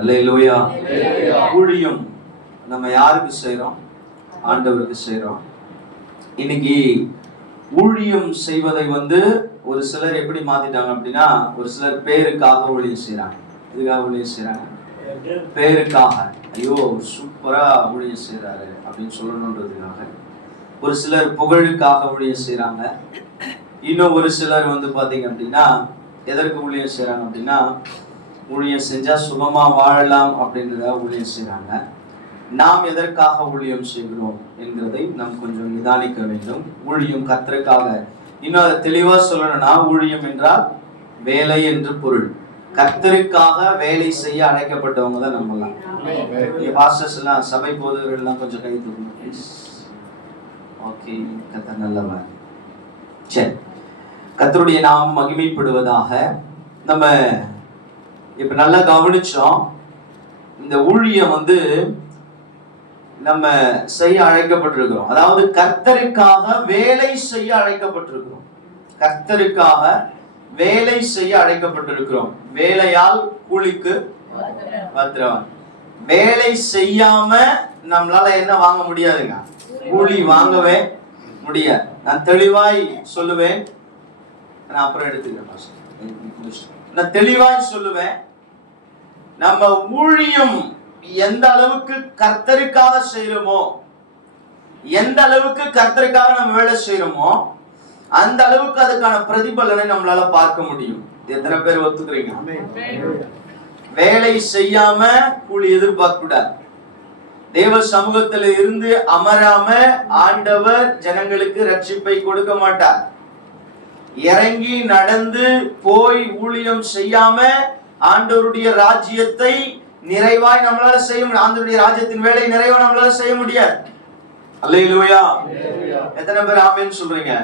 அல்லேலூயா. ஊழியம் நம்ம யாருக்கு செய்றோம்? ஆண்டவருக்கு செய்றோம். இன்னைக்கு ஊழியம் செய்வதை ஒரு சிலர் எப்படி மாத்திட்டாங்க அப்படின்னா, ஒரு சிலர் பேருக்காக ஊழியம் செய்றாங்க. எதுக்காக ஊழியம் செய்றாங்க? பேருக்காக. ஐயோ சூப்பரா ஊழியம் செய்றாரு அப்படின்னு சொல்லணுன்றதுக்காக. ஒரு சிலர் புகழுக்காக ஊழியம் செய்றாங்க. இன்னும் ஒரு சிலர் பாத்தீங்க அப்படின்னா எதற்கு ஊழியம் செய்றாங்க அப்படின்னா, ஊழியம் செஞ்சா சுகமா வாழலாம் அப்படின்றத ஊழியம் செய்றாங்க. நாம் எதற்காக ஊழியம் செய்கிறோம் என்கிறதை நாம் கொஞ்சம் நிதானிக்க வேண்டும். ஊழியம் கர்த்தருக்காக. இன்னும் அதை தெளிவா சொல்லணும்னா, ஊழியம் என்றால் வேலை என்று பொருள். கர்த்தருக்காக வேலை செய்ய அழைக்கப்பட்டவங்க தான் நம்மலாம். பாஸ்டர்ஸ் எல்லாம், சபை போதகர்கள் எல்லாம் கொஞ்சம் கை தூக்கணும். ஓகே, கர்த்தர் நல்லவர். சரி, கர்த்தருடைய நாம் மகிமைப்படுவதாக. நம்ம இப்ப நல்லா கவனிச்சோம். இந்த ஊழியம் நம்ம செய்ய அழைக்கப்பட்டிருக்கிறோம். அதாவது கர்த்தருக்காக வேலை செய்ய அழைக்கப்பட்டிருக்கிறோம். கர்த்தருக்காக வேலை செய்ய அழைக்கப்பட்டிருக்கிறோம். வேலையால் கூலிக்கு பத்திரவன். வேலை செய்யாம நம்மளால என்ன வாங்க முடியாதுங்க? கூலி வாங்கவே முடியாது. நான் தெளிவாய் சொல்லுவேன். நான் அப்புறம் எடுத்துக்கிறேன். நான் தெளிவாய் சொல்லுவேன். நம்ம ஊழியம் எந்த அளவுக்கு கர்த்தருக்காக செய்யறோமோ, எந்த அளவுக்கு கர்த்தருக்காக நம்ம வேலை செய்யறோமோ, அந்த அளவுக்கு அதுக்கான பிரதிபலனை நம்மளால பார்க்க முடியும். எத்தனை பேர் ஒத்துக்கிறீங்க? வேலை செய்யாம கூலி எதிர்பார்க்க கூடாது. தேவ சமூகத்தில் இருந்து அமராம ஆண்டவர் ஜனங்களுக்கு ரட்சிப்பை கொடுக்க மாட்டார். இறங்கி நடந்து போய் ஊழியம் செய்யாம ஆண்டவருடைய ராஜ்யத்தை நிறைவாய் நம்மளால செய்ய முடியும். ஆண்டவருடைய ராஜ்யத்தின் வேலை நிறைவா நம்மளால செய்ய முடியாது. அல்லேலூயா. எத்தனை பேர் ஆமென் சொல்றீங்க?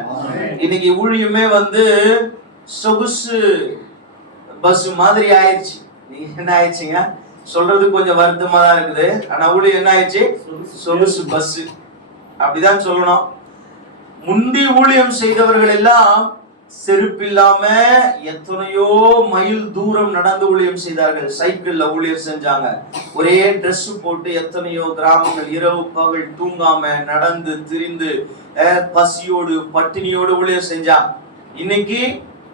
இன்னைக்கு ஊழியமே சொகுசு பஸ் மாதிரி ஆயிடுச்சு. நீங்க என்ன ஆயிடுச்சுங்க? சொல்றது கொஞ்சம் வருத்தமா தான் இருக்குது. ஆனா ஊழியம் என்ன ஆயிடுச்சு? சொகுசு பஸ். அப்படிதான் சொல்லணும். முந்தி ஊழியம் செய்தவர்கள் எல்லாம் செருப்பில்லாம எத்தனையோ மைல் தூரம் நடந்து ஊழியம் செய்தார்கள். சைக்கிள்ல ஊழியம் செஞ்சாங்க. ஒரே ட்ரெஸ் போட்டு எத்தனையோ கிராமங்கள் இரவு பகல் தூங்காம நடந்து திரிந்து பசியோடு பட்டினியோடு ஊழியம் செஞ்சாங்க. இன்னைக்கு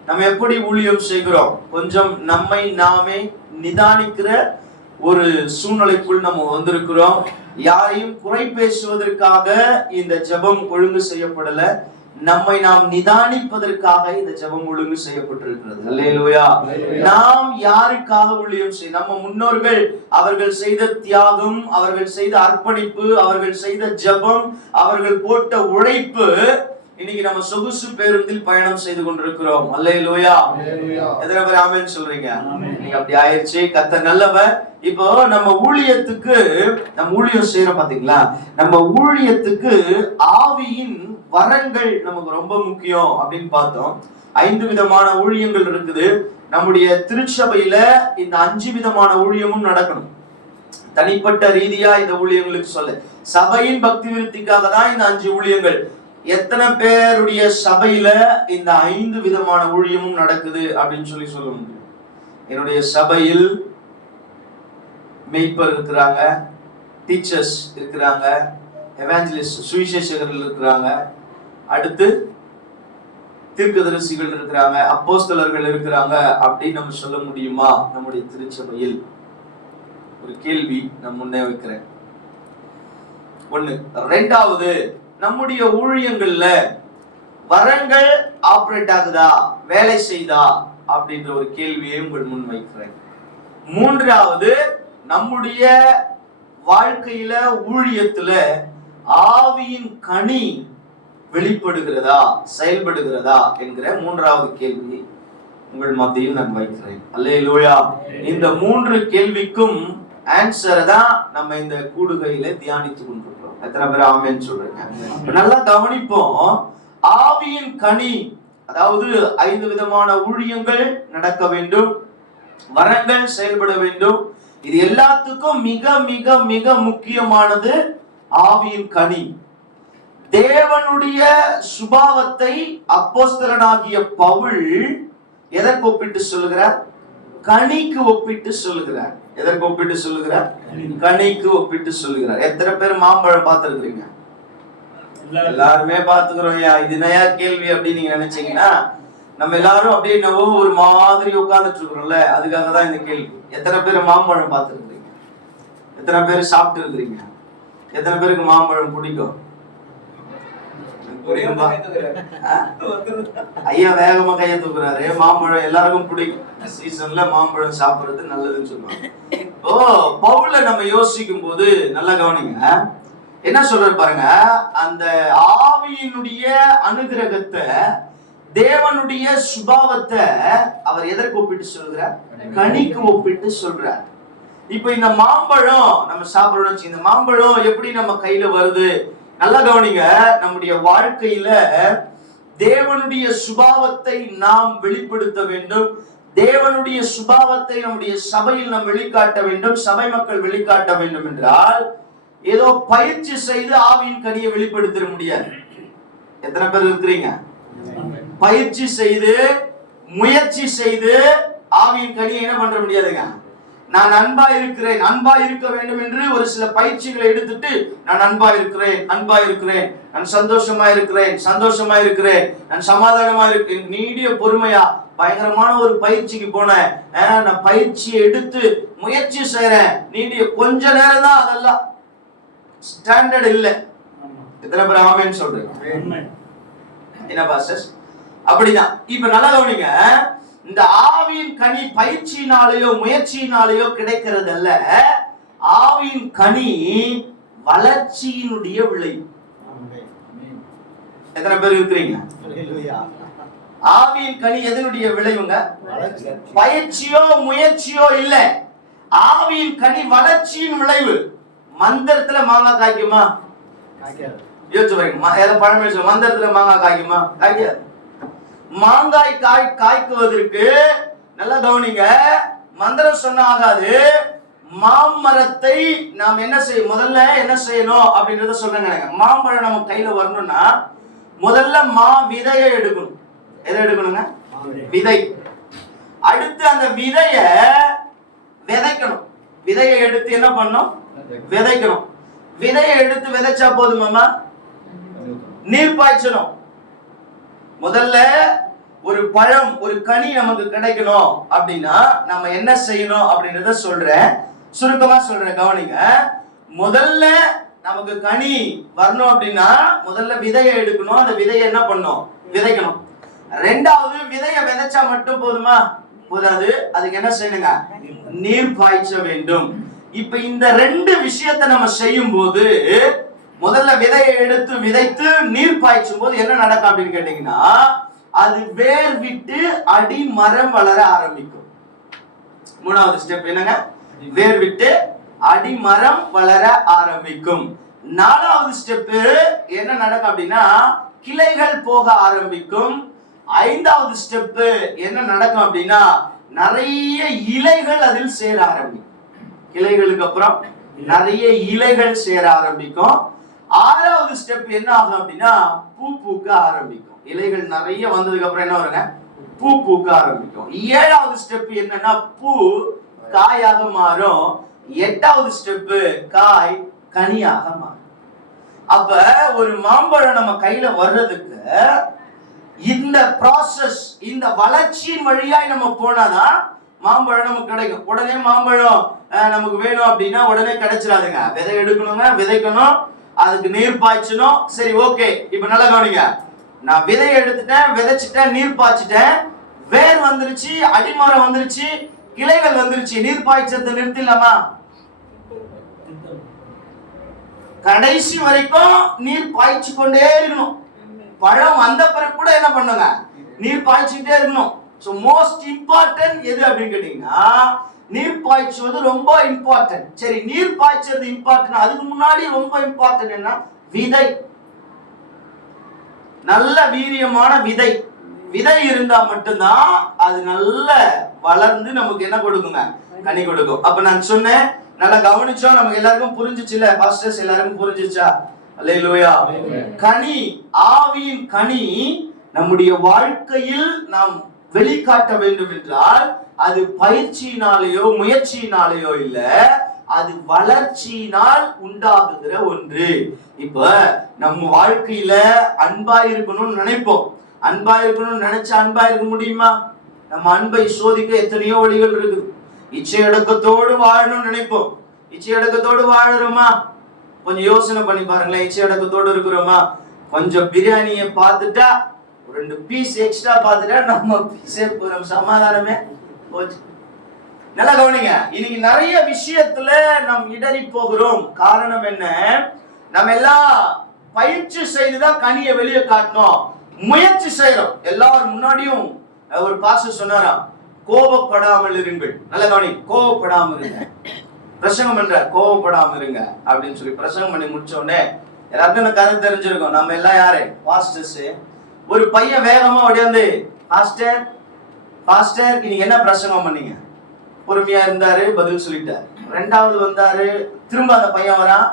நம்ம எப்படி ஊழியம் செய்கிறோம்? கொஞ்சம் நம்மை நாமே நிதானிக்கிற ஒரு சூழ்நிலைக்குள் நம்ம வந்திருக்கிறோம். யாரையும் குறை பேசுவதற்காக இந்த ஜெபம் ஒழுங்கு செய்யப்படல. நம்மை நாம் நிதானிப்பதற்காக இந்த ஜெபம் ஒழுங்கு செய்யப்பட்டிருக்கிறது. அல்லேலூயா. நாம் யாருக்காக ஊழியம் செய்ய? நம்ம முன்னோர்கள் அவர்கள் செய்த தியாகம், அவர்கள் செய்த அர்ப்பணிப்பு, அவர்கள் செய்த ஜெபம், அவர்கள் போட்ட உழைப்பு, இன்னைக்கு நம்ம சொகுசு பேருந்தில் பயணம் செய்து கொண்டிருக்கிறோம். அல்லேலூயா. எத்தனை பேர் ஆமென் சொல்றீங்க? நீங்க அப்படி ஆயிடுச்சு. கர்த்தர் நல்லவர். இப்போ நம்ம ஊழியத்துக்கு, நம்ம ஊழியம் செய்யறோம் பாத்தீங்களா, நம்ம ஊழியத்துக்கு ஆவியின் வரங்கள் நமக்கு ரொம்ப முக்கியம் அப்படின்னு பார்த்தோம். 5 விதமான ஊழியங்கள் இருக்குது. நம்முடைய திருச்சபையில இந்த 5 விதமான ஊழியமும் நடக்கணும். தனிப்பட்ட ரீதியா இந்த ஊழியங்களுக்கு சொல்ல, சபையின் பக்தி விருத்திக்காக தான் இந்த 5 ஊழியங்கள். எத்தனை பேருடைய சபையில இந்த 5 விதமான ஊழியமும் நடக்குது அப்படின்னு சொல்ல முடியும்? என்னுடைய சபையில் மேய்ப்பர் இருக்கிறாங்க, டீச்சர்ஸ் இருக்கிறாங்க, எவாஞ்சலிஸ்ட் சுவிசேஷகர்கள் இருக்கிறாங்க, அடுத்து தீர்க்கதரிசிகள் இருக்கிறாங்க, அப்போஸ்தலர்கள் இருக்கிறாங்க அப்படின்னு நம்ம சொல்ல முடியுமா? நம்முடைய திருச்சபையில் ஒரு கேள்வி நான் முன்னே வைக்கிறேன். ஒண்ணு. ரெண்டாவது, நம்முடைய ஊழியங்கள்ல வரங்கள் ஆபரேட் ஆகுதா, வேலை செய்தா அப்படின்ற ஒரு கேள்வியை உங்கள் முன் வைக்கிறேன். மூன்றாவது, நம்முடைய வாழ்க்கையில ஊழியத்துல ஆவியின் கனி வெளிப்படுகிறதா, செயல்படுகிறதா என்கிற மூன்றாவது கேள்வி உங்கள் மத்தியில் நான் வைக்கிறேன். அல்லேலூயா. இந்த 3 கேள்விக்கும் ஆன்சரை தான் நம்ம இந்த கூடுகையில தியானித்துக் கொண்டிருக்கிறோம். எத்தனை பேர் ஆமென் சொல்றீங்க? நல்லா கவனிப்போம். ஆவியின் கனி, அதாவது 5 விதமான ஊழியங்கள் நடக்க வேண்டும், வரங்கள் செயல்பட வேண்டும். இது எல்லாத்துக்கும் மிக மிக மிக முக்கியமானது ஆவியின் கனி. தேவனுடைய சுபாவத்தை அப்போஸ்தலனாகிய பவுல் எதற்கு ஒப்பிட்டு சொல்லுகிறார்? கனிக்கு ஒப்பிட்டு சொல்லுகிறார். எதற்கு ஒப்பிட்டு சொல்லுகிறார்? கனிக்கு ஒப்பிட்டு சொல்லுகிறார். எத்தனை பேர் மாம்பழம் பார்த்திருக்கிறீங்க? எல்லாருமே பார்த்துக்கிறோம். இது நயா கேள்வி அப்படின்னு நீங்க நினைச்சீங்கன்னா, நம்ம எல்லாரும் அப்படியே ஒரு மாதிரி உட்கார்ந்துட்டு இருக்கிறோம்ல, அதுக்காக தான் இந்த கேள்வி. எத்தனை பேர் மாம்பழம் பார்த்துருக்கிறீங்க? எத்தனை பேர் சாப்பிட்டு இருக்கிறீங்க? எத்தனை பேருக்கு மாம்பழம் பிடிக்கும்? ஐயா வேகமா கையை தூக்குறாரு. மாம்பழம் எல்லாருக்கும் பிடிக்கும். சீசன்ல மாம்பழம் சாப்பிடுறது நல்லதுன்னு சொல்லுவாங்க. பவுல நம்ம யோசிக்கும் போது நல்லா கவனிங்க, என்ன சொல்றாரு பாருங்க. அந்த ஆவியினுடைய அனுகிரகத்தை, தேவனுடைய சுபாவத்தை அவர் எதற்கு ஒப்பிட்டு சொல்றார்? கனிக்கு ஒப்பிட்டு சொல்றார். இப்ப இந்த மாம்பழம் நம்ம சாப்பிடணும். இந்த மாம்பழம் எப்படி நம்ம கையில வருது? நல்லா கவனிங்க. நம்முடைய வாழ்க்கையில தேவனுடைய சுபாவத்தை நாம் வெளிப்படுத்த வேண்டும். தேவனுடைய சுபாவத்தை நம்முடைய சபையில் நாம் வெளிக்காட்ட வேண்டும். சபை மக்கள் வெளிக்காட்ட வேண்டும் என்றால் ஏதோ பயிற்சி செய்து ஆவியின் கனியை வெளிப்படுத்த முடியாது. எத்தனை பேர் இருக்கிறீங்க? பயிற்சி செய்து முயற்சி செய்து ஆவியின் கனியை என்ன பண்ற முடியாதுங்க. நான் அன்பா இருக்கிறேன், அன்பா இருக்க வேண்டும் என்று ஒரு சில பயிற்சிகளை எடுத்துட்டு நான் அன்பா இருக்கிறேன், அன்பா இருக்கிறேன், நான் சந்தோஷமா இருக்கிறேன், சந்தோஷமா இருக்கிறேன், நான் சமாதானமா இருக்கிறேன், நீடிய பொறுமையா பயங்கரமான ஒரு பயிற்சிக்கு போனேன், நான் பயிற்சியை எடுத்து முயற்சி செய்யறேன், நீடிய கொஞ்ச நேரம் தான், அதெல்லாம் ஸ்டாண்டர்ட் இல்ல. எத்தனை பேர் ஆமென் சொல்றீங்க? என்ன பாஸ்டர்? அப்படிதான். இப்ப நல்லா கவனிங்க. இந்த ஆவியின் கனி பயிற்சியினாலேயோ முயற்சியினாலேயோ கிடைக்கிறது அல்ல. ஆவியின் கனி வளர்ச்சியினுடைய விளைவு. எத்தனை பேர் இருக்கிறீங்க? ஆவியின் கனி எதனுடைய விளைவுங்க? பயிற்சியோ முயற்சியோ இல்ல. ஆவியின் கனி வளர்ச்சியின் விளைவு. மந்திரத்துல மாங்காய் காய்க்குமா? யோசிச்சு பாருங்க. பழமை சொல்ல, மந்திரத்துல மாங்காய் காய்க்குமா? காய்க்காது. மாங்காய் காய்க்குவதற்கு நல்லா கவனிங்க, மந்திரம் சொன்ன ஆகாது. மாமரத்தை நாம் என்ன செய்ய, முதல்ல என்ன செய்யணும் அப்படின்றத சொல்றேங்க. மாம்பழம் நம்ம கையில வரணும்னா முதல்ல விதையை எடுக்கணும். எதை எடுக்கணுங்க? விதை. அடுத்து அந்த விதைய விதைக்கணும். விதையை எடுத்து என்ன பண்ணணும்? விதைக்கணும். விதையை எடுத்து விதைச்சா போதுமாமா? நீர் பாய்ச்சணும். முதல்ல ஒரு பழம், ஒரு கனி நமக்கு கிடைக்கணும் அப்படின்னா நம்ம என்ன செய்யணும் அப்படின்றத சொல்றேன், சுருக்கமா சொல்றேன், கவனிங்க. முதல்ல நமக்கு கனி வரணும் அப்படின்னா முதல்ல விதையை எடுக்கணும். அந்த விதையை என்ன பண்ணணும்? விதைக்கணும். ரெண்டாவது, விதையை விதைச்சா மட்டும் போதுமா? போதாது. அதுக்கு என்ன செய்யணுங்க? நீர் பாய்ச்ச வேண்டும். இப்ப இந்த ரெண்டு விஷயத்தை நம்ம செய்யும் போது, முதல்ல விதையை எடுத்து விதைத்து நீர் பாய்ச்சும் போது என்ன நடக்கும் அப்படின்னு கேட்டீங்கன்னா, அது வேர் விட்டு அடி மரம் வளர ஆரம்பிக்கும். மூணாவது ஸ்டெப் என்னங்க? வேர் விட்டு அடி மரம் வளர ஆரம்பிக்கும். நாலாவது ஸ்டெப் என்ன நடக்கும் அப்படின்னா, கிளைகள் போக ஆரம்பிக்கும். ஐந்தாவது ஸ்டெப் என்ன நடக்கும் அப்படின்னா, நிறைய இலைகள் அதில் சேர ஆரம்பிக்கும். கிளைகளுக்கு அப்புறம் நிறைய இலைகள் சேர ஆரம்பிக்கும். ஆறாவது ஸ்டெப் என்ன ஆகும் அப்படின்னா, பூ பூக்க ஆரம்பிக்கும். இலைகள் நிறைய வந்ததுக்கு அப்புறம் என்ன வருங்க? பூ பூக்க ஆரம்பிக்கும். ஏழாவது ஸ்டெப் என்னன்னா, பூ காயாக மாறும். எட்டாவது ஸ்டெப் காய் கனியாக மாறும். அப்ப ஒரு மாம்பழம் நம்ம கையில வர்றதுக்கு இந்த ப்ராசஸ், இந்த வளர்ச்சியின் வழியாய் நம்ம போனாதான் மாம்பழம் நமக்கு கிடைக்கும். உடனே மாம்பழம் நமக்கு வேணும் அப்படின்னா உடனே கிடைச்சிடாதுங்க. விதை எடுக்கணுங்க, விதைக்கணும், அதுக்கு நீர் பாய்ச்சணும். சரி, ஓகே. இப்ப நல்லா கவனிங்க. நான் விதையை எடுத்துட்டேன், விதைச்சிட்டேன், நீர் பாய்ச்சிட்டேன், வேர் வந்துருச்சு, அடிமரம் வந்துருச்சு, கிளைகள் வந்துருச்சு. நீர் பாய்ச்சத்தை நிறுத்திடலாமா? கடைசி வரைக்கும் நீர் பாய்ச்சி கொண்டே இருக்கணும். பழம் வந்த பிறகு கூட என்ன பண்ணுங்க? நீர் பாய்ச்சிக்கிட்டே இருக்கணும். சோ மோஸ்ட் இம்பார்ட்டன்ட் எது அப்படின்னு கேட்டீங்கன்னா, நீர் பாய்ச்சுவது ரொம்ப இம்பார்ட்டன்ட். சரி, நீர் பாய்ச்சது இம்பார்ட்டன்ட். அதுக்கு முன்னாடி ரொம்ப இம்பார்ட்டன்ட் என்ன? விதை. நல்ல வீரியமான விதை. விதை இருந்தா மட்டும்தான் அது நல்ல வளர்ந்து நமக்கு என்ன கொடுக்குங்க? கனி கொடுக்கும். அப்ப நான் சொன்னேன், நல்லா கவனிச்சோம், நமக்கு எல்லாருக்கும் புரிஞ்சிச்சுல? பாஸ்டர்ஸ் எல்லாருக்கும் புரிஞ்சிச்சா? அல்லேலூயா. கனி, ஆவியின் கனி நம்முடைய வாழ்க்கையில் நாம் வெளிக்காட்ட வேண்டும் என்றால் அது பயிற்சியினாலேயோ முயற்சியினாலேயோ இல்ல, அது வளர்ச்சியினால் உண்டாகுகிற ஒன்று. இப்ப நம்ம வாழ்க்கையில அன்பா இருக்கணும்னு நினைப்போம். அன்பா இருக்கணும்னு நினைச்சா அன்பா இருக்க முடியுமா? நம்ம அன்பை சோதிக்க எத்தனையோ வழிகள் இருக்கு. இச்சையடக்கத்தோடு வாழணும்னு நினைப்போம். இச்சையடக்கத்தோடு வாழுறோமா? கொஞ்சம் யோசனை பண்ணி பாருங்களேன். இச்சையடக்கத்தோடு இருக்கிறோமா? கொஞ்சம் பிரியாணியை பார்த்துட்டா 2 பீஸ் எக்ஸ்ட்ரா பார்த்துட்டா நம்ம சமாதானமே போச்சு. நல்லா கவனிங்க. இன்னைக்கு நிறைய விஷயத்துல நாம் இடறி போகிறோம். காரணம் என்ன? நம்ம எல்லாம் பயிற்சி செய்துதான் கனியை வெளியே காட்டணும், முயற்சி செய்யறோம். எல்லாரும் முன்னாடியும் ஒரு பாஸ்டர் சொன்னாராம், கோபப்படாமல் இருங்கள். நல்லா கவனி, கோபப்படாமல் இருங்க. பிரசங்கம் பண்றார், கோபப்படாம இருங்க அப்படின்னு சொல்லி பிரசங்கம் பண்ணி முடிச்ச உடனே எல்லாருக்கும் இந்த கதை தெரிஞ்சிருக்கும். நம்ம எல்லாம் யாரு? பாஸ்டர்ஸ். ஒரு பையன் வேகமா ஓடியாந்து, பாஸ்டர் பாஸ்டர் இன்னைக்கு என்ன பிரசங்கம் பண்ணீங்க? பொறுமையா இருந்தாரு, பதில் சொல்லிட்டார். 2வது வந்தாரு, திரும்ப அந்த பையன் வரான்,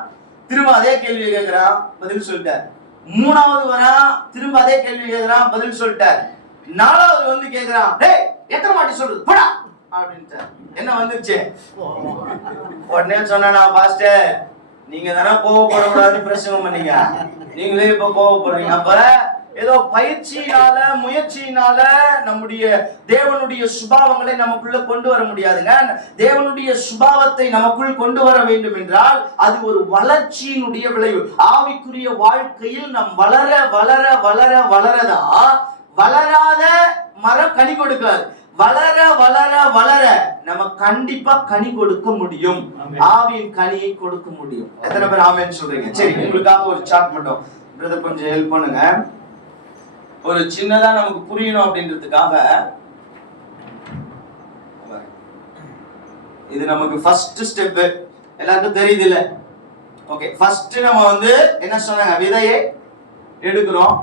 திரும்ப அதே கேள்வி கேட்கிறான், பதில் சொல்லிட்டார். 3வது வரான், திரும்ப அதே கேள்வி கேட்கிறான், பதில் சொல்லிட்டார். 4வது வந்து கேட்கிறான், டேய் எத்தனை வாட்டி சொல்றது போடா அப்படின்ட்டார். என்ன வந்துருச்சு? உடனே சொன்னா, பாஸ்டர் நீங்க தானே கோவப்படக்கூடாதுன்னு பிரசங்கம் பண்ணீங்க, நீங்களே இப்ப கோவப்படுறீங்க. அப்ப ஏதோ பயிற்சியினால முயற்சியினால நம்முடைய தேவனுடைய சுபாவங்களை நமக்குள்ள கொண்டு வர முடியாதுங்க. தேவனுடைய சுபாவத்தை நமக்குள் கொண்டு வர வேண்டும் என்றால் அது ஒரு வளர்ச்சியினுடைய விளைவு. ஆவிக்குரிய வாழ்க்கையில் நாம் வளர வளர வளர வளரதான். வளராத மரம் கனி கொடுக்காது. வளர வளர வளர நம்ம கண்டிப்பா கனி கொடுக்க முடியும். ஆவியின் கனியை கொடுக்க முடியும். எத்தனை பேர் ஆமென் சொல்றீங்க? சரி, உங்களுக்காக ஒரு சார்ட் மட்டும் பிரதர் கொஞ்சம் ஹெல்ப் பண்ணுங்க. ஒரு சின்னதா நமக்கு புரியணும் அப்படின்றதுக்காக இது நமக்கு ஃபர்ஸ்ட் ஸ்டெப். எல்லாருக்கும் தெரியுது இல்ல? ஓகே, ஃபர்ஸ்ட் நம்ம வந்து என்ன சொன்னாங்க? விதையை எடுக்கிறோம்.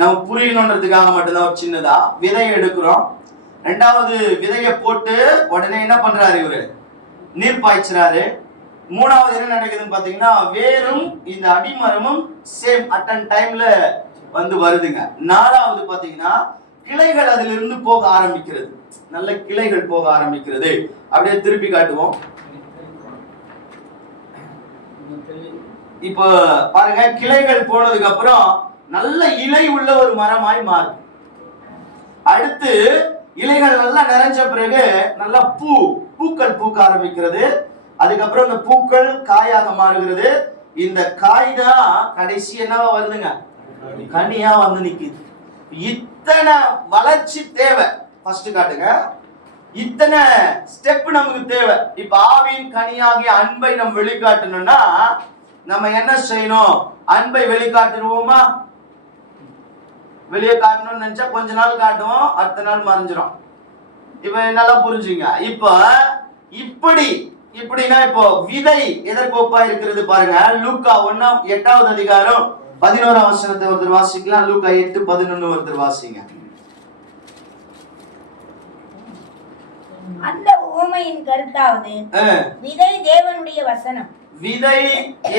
நம்ம புரியணும்ன்றதுக்காக மட்டும்தான் ஒரு சின்னதா விதையை எடுக்கிறோம். 2வது விதையை போட்டு உடனே என்ன பண்றாரு? இவரு நீர் பாய்ச்சுறாரு. 3வது என்ன நடக்குதுன்னு பாத்தீங்கன்னா, வேரும் இந்த அடிமரமும் சேம் அட்டன் டைம்ல வந்து வருதுங்க. 4வது பாத்தீங்கன்னா கிளைகள் அதிலிருந்து இருந்து போக ஆரம்பிக்கிறது. நல்ல கிளைகள் போக ஆரம்பிக்கிறது. அப்படியே திருப்பி காட்டுவோம். இப்ப பாருங்க, கிளைகள் போனதுக்கு அப்புறம் நல்ல இலை உள்ள ஒரு மரமாய் மாறும். அடுத்து இலைகள் நல்லா நிறைஞ்ச பிறகு நல்லா பூக்கள் பூக்க ஆரம்பிக்கிறது. அதுக்கப்புறம் இந்த பூக்கள் காயாக மாறுகிறது. இந்த காய் தான் கடைசி என்னவா வருதுங்க? கனியா வந்து நிக்குது. இத்தனை வளர்ச்சி தேவை. ஃபர்ஸ்ட் காட்டுங்க, இத்தனை ஸ்டெப் நமக்கு தேவை. இப்ப ஆவியின் கனியாகிய அன்பை நம்ம வெளிக்காட்டணும்னா நம்ம என்ன செய்யணும்? அன்பை வெளிக்காட்டுருவோமா? வெளியே காட்டணும்னு நினைச்சா கொஞ்ச நாள் காட்டுவோம், அடுத்த நாள் மறைஞ்சிரும். இப்ப நல்லா புரிஞ்சுங்க. இப்ப இப்படின்னா இப்போ விதை எதற்கு ஒப்பா இருக்கிறது பாருங்க. லூக்கா 8வது அதிகாரம் 11ஆம் வசனத்தை ஒருத்தர் வாசிக்கலாம். லூக்கா 8:11 ஒருத்தர் வாசிங்க. அந்த உவமையின் கருத்தாவது, விதை தேவனுடைய வசனம். விதை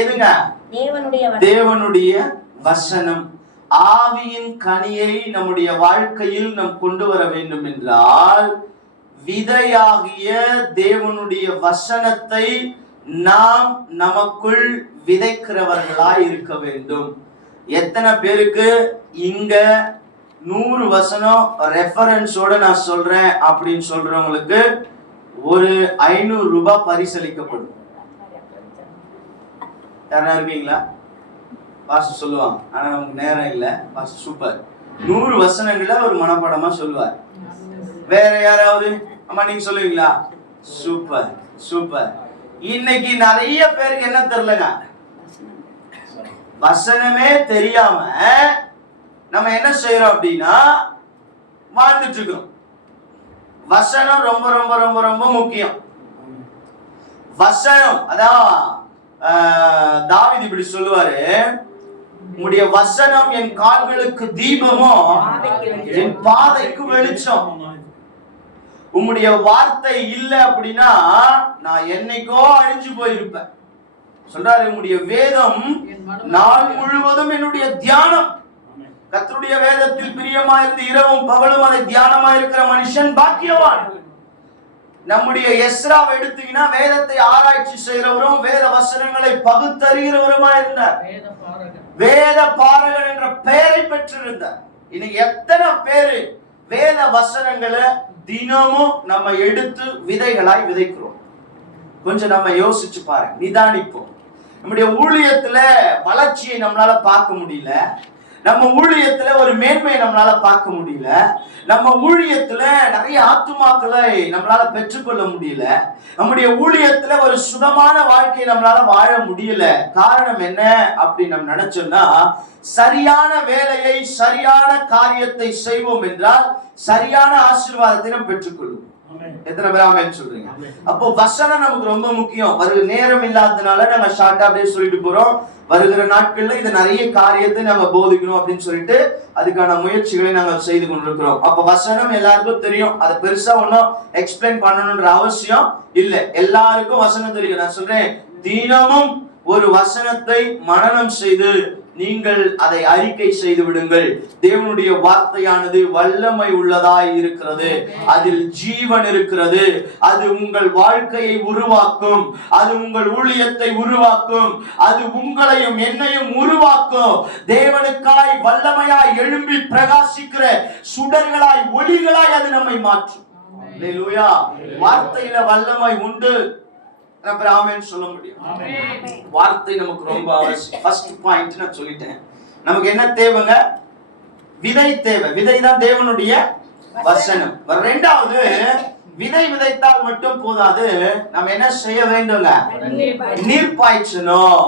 எதுங்க? தேவனுடைய வசனம். ஆவியின் கனியை நம்முடைய வாழ்க்கையில் நாம் கொண்டு வர வேண்டும் என்றால் விதையாகிய தேவனுடைய வசனத்தை நாம் நமக்குள் விதைக்கிறவர்களாய் இருக்க வேண்டும். எத்தனை பேருக்கு இங்க 100 வசனம் ரெஃபரன்ஸோட நான் சொல்றேன் அப்படின்னு சொல்றவங்களுக்கு ஒரு 500 ரூபாய் பரிசளிக்கப்படும். யாரா இருக்கீங்களா? பாஸ்டர் சொல்லுவாங்க, ஆனா நமக்கு நேரம் இல்ல. பாஸ்டர் சூப்பர், 100 வசனங்களை ஒரு மனப்பாடமா சொல்லுவார். வேற யாராவது? அம்மா நீங்க சொல்லுவீங்களா? Super super. இன்னைக்கு நிறைய பேருக்கு என்ன தெரியலங்க, வசனமே தெரியாம நம்ம என்ன செய்யறோம் அப்படின்னா வாழ்ந்துட்டு இருக்கோம். வசனம் ரொம்ப ரொம்ப ரொம்ப ரொம்ப முக்கியம். வசனம், அதான் தாவீது இப்படி சொல்லுவாரு, உம்முடைய வசனம் என் கால்களுக்கு தீபமும் என் பாதைக்கு வெளிச்சம். உம்முடைய வார்த்தை இல்லை அப்படின்னா நான் என்னைக்கோ அழிஞ்சு போயிருப்பேன். சொல்றாரு, உம்முடைய வேதம் நாள் முழுவதும் என்னுடைய தியானம். கர்த்தருடைய வேதத்தில் பிரியமாயிருந்து இரவும் பகலும் அதை தியானமாயிருக்கிற மனுஷன் பாக்கியவான். நம்முடைய எஸ்ராவை எடுத்தீங்கன்னா வேதத்தை ஆராய்ச்சி செய்கிறவரும் வேத வசனங்களை பகுத்தறிகிறவருமா இருந்தார். வேத பாரகன் என்ற பெயரை பெற்றிருந்தார். இன்னைக்கு எத்தனை பேரு வேத வசனங்களை தினமும் நம்ம எடுத்து விதைகளாய் விதைக்கிறோம்? கொஞ்சம் நம்ம யோசிச்சு பாருங்க, நிதானிப்போம். நம்முடைய ஊழியத்துல வளர்ச்சியை நம்மளால பார்க்க முடியல, நம்ம ஊழியத்துல ஒரு மேன்மையை நம்மளால பார்க்க முடியல, நம்ம ஊழியத்துல நிறைய ஆத்துமாக்களை நம்மளால பெற்றுக்கொள்ள முடியல, நம்முடைய ஊழியத்துல ஒரு சுகமான வாழ்க்கையை நம்மளால வாழ முடியல. காரணம் என்ன அப்படின்னு நம்ம நினைச்சோம்னா, சரியான வேலையை சரியான காரியத்தை செய்வோம் என்றால் சரியான ஆசீர்வாதத்தை நம்ம பெற்றுக்கொள்வோம். எத்தனை பேர் ஆமென் சொல்றீங்க? அப்போ வசனம் நமக்கு ரொம்ப முக்கியம். வருகிற நேரம் இல்லாததுனால நாங்க ஷார்ட்டா அப்படியே சொல்லிட்டு போறோம். வருகிற நாட்கள்ல இது நிறைய காரியத்தை நாங்க போதிக்கணும் அப்படின்னு சொல்லிட்டு அதுக்கான முயற்சிகளை நாங்கள் செய்து கொண்டிருக்கிறோம். அப்ப வசனம் எல்லாருக்கும் தெரியும், அதை பெருசா ஒன்னும் எக்ஸ்பிளைன் பண்ணணும்ன்ற அவசியம் இல்ல. எல்லாருக்கும் வசனம் தெரியும். நான் சொல்றேன், தினமும் ஒரு வசனத்தை மனனம் செய்து நீங்கள் அதை அறிக்கை செய்து விடுங்கள். தேவனுடைய வார்த்தையானது வல்லமை உள்ளதாய் இருக்கிறது, அதில் ஜீவன் இருக்கிறது. அது உங்கள் வாழ்க்கையை உருவாக்கும், அது உங்கள் ஊழியத்தை உருவாக்கும், அது உங்களையும் என்னையும் உருவாக்கும். தேவனுக்காய் வல்லமையாய் எழும்பி பிரகாசிக்கிற சுடர்களாய் ஒளிகளாய் அது நம்மை மாற்றும். அல்லேலூயா. வார்த்தையில வல்லமை உண்டு. ஆமென் சொல்ல முடியும். வார்த்தை நமக்கு ரொம்ப அவசியம். ஃபர்ஸ்ட் பாயிண்ட் நான் சொல்லிட்டேன். நமக்கு என்ன தேவைங்க? விதை தேவை. விதை தான் தேவனுடைய வசனம். இரண்டாவது, விதை விதைத்தால் மட்டும் போதாது, நம்ம என்ன செய்ய வேண்டுங்க? நீர் பாய்ச்சணும்.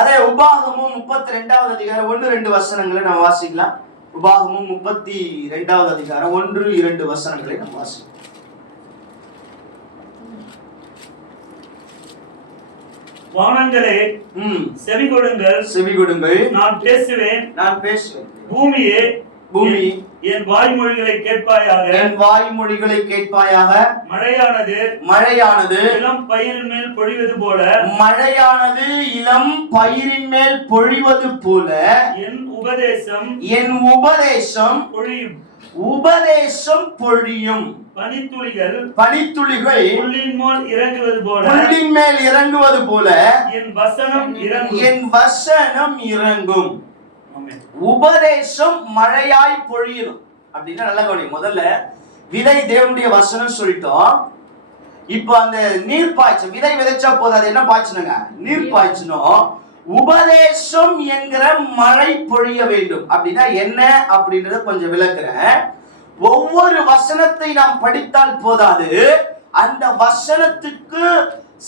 அதே உபாகமும் 32வது அதிகாரம் 1-2 வசனங்களை நம்ம வாசிக்கலாம். உபாகமும் 32வது அதிகாரம் 1-2 வசனங்களை நம்ம வாசிக்கலாம். வானங்களே செவி கொடுங்கள், செவி கொடுங்கள், நான் பேசுவேன், நான் பேசுவேன். பூமியே, பூமி என் வாய்மொழிகளை கேட்பாயாக, என் வாய்மொழிகளை கேட்பாயாக. மழையானது மழையானது இளம் பயிரின் மேல் பொழிவது போல, மழையானது இளம் பயிரின் மேல் பொழிவது போல என் உபதேசம் பொழியும். உபதேசம் பொழியும். பனித்துளிகள் புல்லின் மேல் இறங்குவது போல என் வசனம் இறங்கும். உபதேசம் மழையாய் பொழியும் அப்படின்னா நல்ல கவனிங்க. முதல்ல விதை தேவனுடைய வசனம் சொல்லிட்டோம். இப்போ அந்த நீர் பாய்ச்சல், விதை விதைச்சா போதும், அது என்ன பாய்ச்சணுங்க? நீர் பாய்ச்சணும். உபதேசம் என்கிற மழை பொழிய வேண்டும். அப்படின்னா என்ன அப்படின்றத கொஞ்சம் விளக்குறேன். ஒவ்வொரு வசனத்தை நாம் படித்தால் போதாது, அந்த வசனத்துக்கு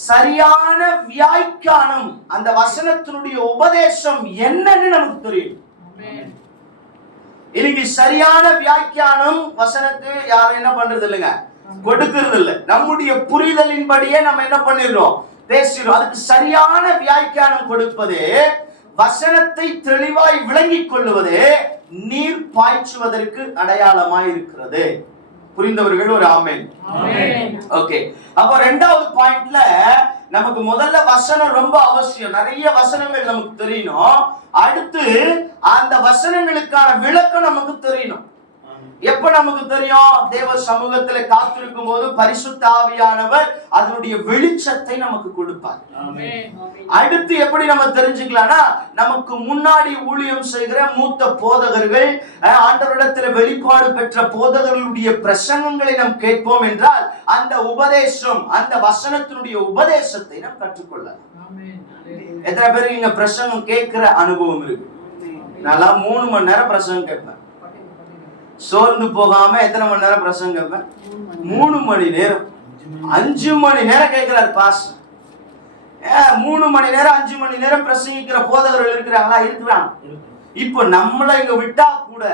சரியான வியாக்கியானம், அந்த வசனத்தினுடைய உபதேசம் என்னன்னு நமக்கு தெரியும். இன்னைக்கு சரியான வியாக்கியானம் வசனத்துக்கு யாரும் என்ன பண்றது இல்லைங்க, கொடுக்கிறது இல்லை. நம்முடைய புரிதலின்படியே நம்ம என்ன பண்ணிடுறோம், பேசுகிறோம். அதுக்கு சரியான வியாக்கியானம் கொடுப்பது, வசனத்தை தெளிவாய் விளங்கிக் கொள்வது நீர் பாய்ச்சுவதற்கு அடையாளமாய் இருக்கிறது. புரிந்தவர்கள் ஒரு ஆமென். ஓகே. அப்ப இரண்டாவது பாயிண்ட்ல நமக்கு முதல்ல வசனம் ரொம்ப அவசியம். நிறைய வசனங்கள் நமக்கு தெரியணும். அடுத்து அந்த வசனங்களுக்கான விளக்கம் நமக்கு தெரியணும். எப்ப நமக்கு தெரியும்? தேவ சமூகத்துல காத்திருக்கும் போது பரிசுத்த ஆவியானவர் அதனுடைய வெளிச்சத்தை நமக்கு கொடுப்பார். அடுத்து எப்படி நம்ம தெரிஞ்சுக்கலாம்னா, நமக்கு முன்னாடி ஊழியம் செய்கிற மூத்த போதகர்கள், ஆண்டவரிடத்துல வெளிப்பாடு பெற்ற போதகர்களுடைய பிரசங்கங்களை நாம் கேட்போம் என்றால் அந்த உபதேசம், அந்த வசனத்தினுடைய உபதேசத்தை நாம் கற்றுக்கொள்ளலாம். எத்தனை பேருக்கு இங்க பிரசங்கம் கேட்கிற அனுபவம் இருக்கு? நல்லா 3 மணி நேரம் பிரசங்கம் கேட்பேன், சோர்ந்து போகாம. எத்தனை மணி நேரம் பிரசங்கம் கேட்பேன்? 3 மணி நேரம். 5 மணி நேரம் கேட்கிறார் பாஸ்டர். 3 மணி நேரம் 5 மணி நேரம் பிரசங்கிக்கிற போதகர்கள் இருக்கிறாங்களா? இருக்கிறாங்க. இப்போ நம்மளை இங்க விட்டா கூட